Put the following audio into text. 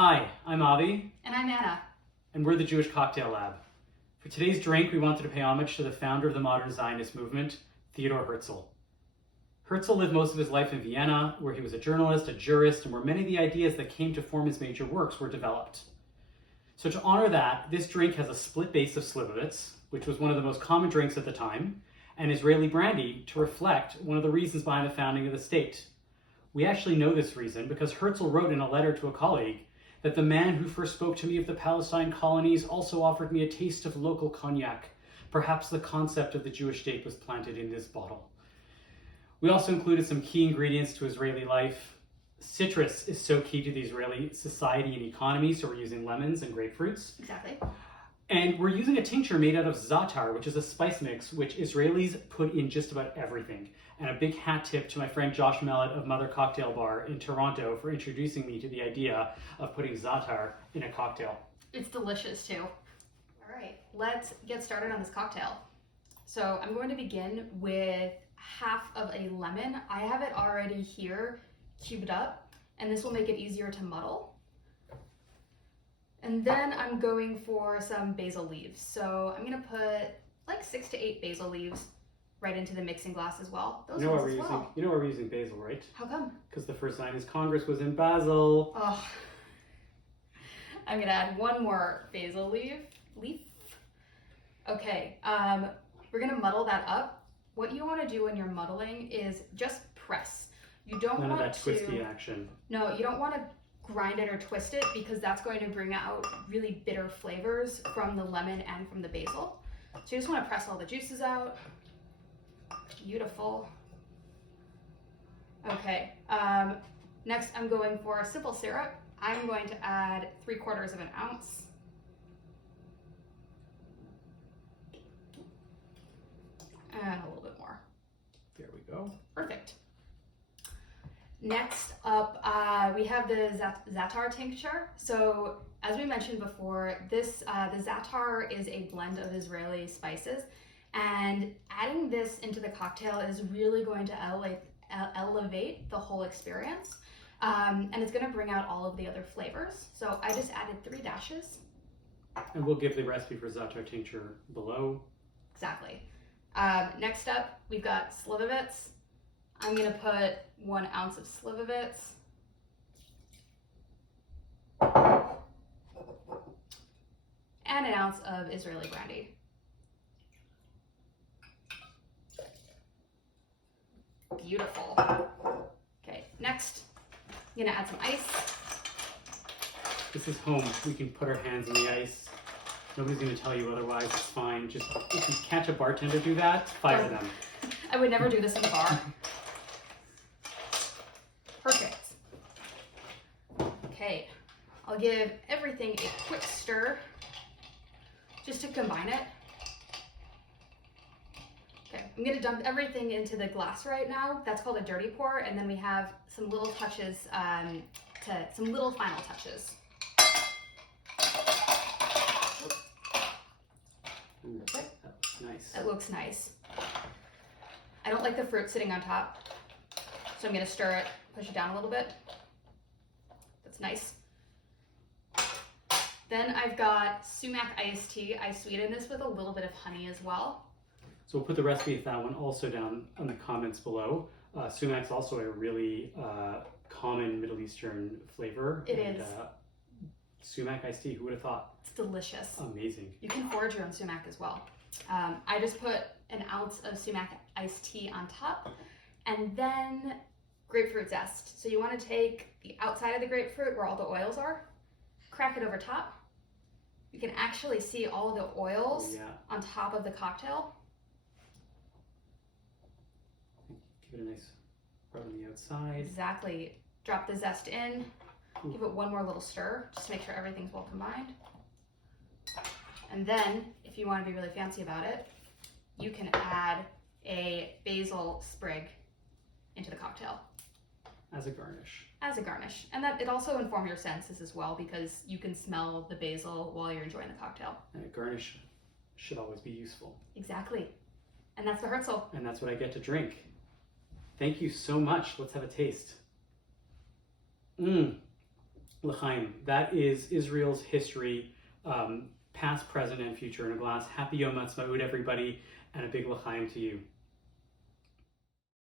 Hi, I'm Avi. And I'm Anna. And we're the Jewish Cocktail Lab. For today's drink, we wanted to pay homage to the founder of the modern Zionist movement, Theodor Herzl. Herzl lived most of his life in Vienna, where he was a journalist, a jurist, and where many of the ideas that came to form his major works were developed. So to honor that, this drink has a split base of Slivovitz, which was one of the most common drinks at the time, and Israeli brandy to reflect one of the reasons behind the founding of the state. We actually know this reason because Herzl wrote in a letter to a colleague that the man who first spoke to me of the Palestine colonies also offered me a taste of local cognac. Perhaps the concept of the Jewish state was planted in this bottle. We also included some key ingredients to Israeli life. Citrus is so key to the Israeli society and economy, so we're using lemons and grapefruits. Exactly. And we're using a tincture made out of zaatar, which is a spice mix which Israelis put in just about everything. And a big hat tip to my friend Josh Mellett of Mother Cocktail Bar in Toronto for introducing me to the idea of putting zaatar in a cocktail. It's delicious too. All right, let's get started on this cocktail. So I'm going to begin with half of a lemon. I have it already here cubed up, and this will make it easier to muddle. And then I'm going for some basil leaves. So I'm gonna put like 6 to 8 basil leaves right into the mixing glass as well. You know why we're using basil, right? How come? Because the first Zionist Congress was in Basel. Oh, I'm gonna add one more basil leaf. Okay, we're gonna muddle that up. What you want to do when you're muddling is just press. You don't None want of that twisty action. No, you don't want to grind it or twist it because that's going to bring out really bitter flavors from the lemon and from the basil. So you just want to press all the juices out. Beautiful. Okay, next I'm going for simple syrup. I'm going to add 3/4 of an ounce. And a little bit more. There we go. Perfect. Next up, we have the Zaatar Tincture. So as we mentioned before, the Zaatar is a blend of Israeli spices, and adding this into the cocktail is really going to elevate the whole experience, and it's going to bring out all of the other flavors. So I just added 3 dashes. And we'll give the recipe for Zaatar Tincture below. Exactly. Next up, we've got Slivovitz. I'm going to put 1 ounce of Slivovitz. And 1 ounce of Israeli brandy. Beautiful. Okay, next, I'm going to add some ice. This is home. We can put our hands in the ice. Nobody's going to tell you otherwise. It's fine. Just if you catch a bartender do that, fire them. I would never do this in a bar. Perfect. Okay, I'll give everything a quick stir just to combine it. Okay, I'm gonna dump everything into the glass right now. That's called a dirty pour, and then we have some little touches, some little final touches. That's nice. It looks nice. I don't like the fruit sitting on top, so I'm gonna stir it, push it down a little bit. That's nice. Then I've got Sumac Iced Tea. I sweeten this with a little bit of honey as well. So we'll put the recipe of that one also down in the comments below. Sumac's also a really common Middle Eastern flavor. It is. Sumac Iced Tea, who would have thought? It's delicious. Amazing. You can forage your own sumac as well. I just put 1 ounce of Sumac Iced Tea on top, and then grapefruit zest. So you want to take the outside of the grapefruit where all the oils are, crack it over top. You can actually see all the oils on top of the cocktail. Give it a nice rub on the outside. Exactly. Drop the zest in. Give it one more little stir, just to make sure everything's well combined. And then, if you want to be really fancy about it, you can add a basil sprig into the cocktail. As a garnish. As a garnish. And that it also informs your senses as well, because you can smell the basil while you're enjoying the cocktail. And a garnish should always be useful. Exactly. And that's the Herzl. And that's what I get to drink. Thank you so much. Let's have a taste. L'chaim. That is Israel's history, past, present, and future in a glass. Happy Yom Ha'atzmaut, everybody, and a big l'chaim to you.